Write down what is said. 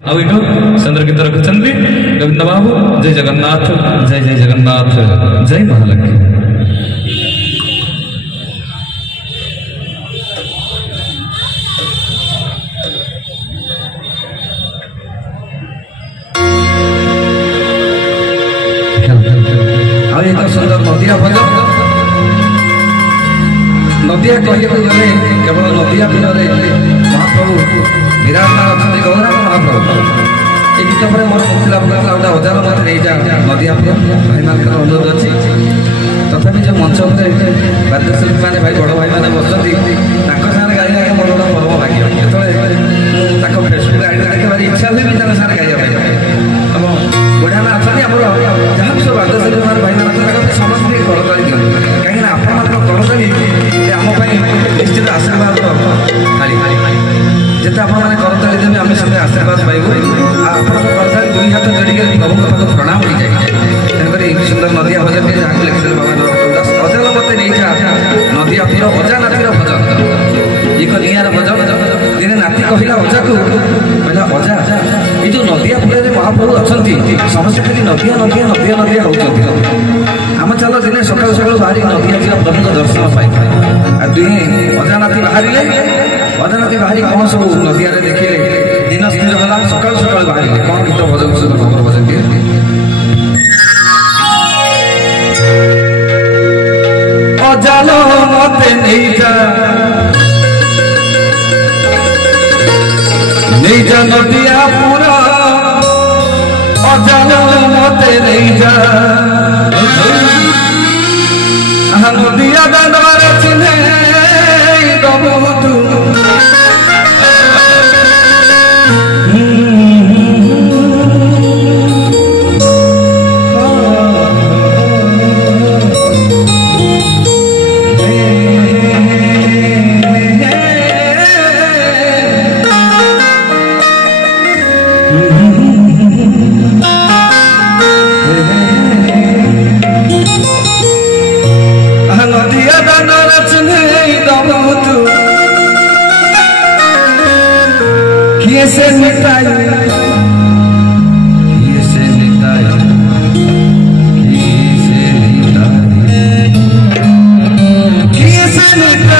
चंद्र की तरफ चंद्री गोविंद बाबू जय जगन्नाथ जय जय जगन्नाथ जय महालक्ष्मी। एक सुंदर नदिया भजन नदिया कहले केवल नदिया तीरे महाप्रभु विराजमान अच्छा गौरांग महाप्रभु ये गीत पर मोर मुखला गोटे हजार मत नहीं जा नदिया भाई मान अनुरोध अच्छी तथापि जो मंच वाद्यशिल्पी मैंने भाई बड़ भाई मैंने बसती सारे गाइबा मोर गोटे परम भाग्य जो फेसबुक आईडी देखे भारी इच्छा हुए भी सारे गाइबा बढ़िया ना अच्छा आम जहाँ भी सब वाद्यशिल्पी मैंने भाई मैंने समस्त करताली दिखते कहीं आपण करताली आम निश्चित आशीर्वाद जिते आप करताली देवे आम से आशीर्वाद पाइबू करताली दुई हाथ जोड़ी प्रभु पाक प्रणाम हो जाए तेणुक सुंदर नदिया भजन के जहाँ लिखिले बाबा नरोत्तम दास अजल मत नहीं जा नदिया पुर अजा नातिर भजन एक निआर भजन दिने नाती कहला अजा को कहला अजा ये जो नदिया पुर महाप्रभु अच्छा समस्त खाली नदिया नदिया नदिया नदिया होती आम चल दिने सका सका बाहरी नदिया जा प्रभु दर्शन पाई दुहे अजा नाती बाहर अजानती बाहरी कौन सब नदिया देखिले दिन स्थिर है सका सका बाहर कौन गीत भजन खबर भजन दिए अजालो मते नहीं जा नदिया पूरा अजालो मते नहीं जा नदिया दादार चिन्हे से निकाय से निकाय से निकाय से निकाय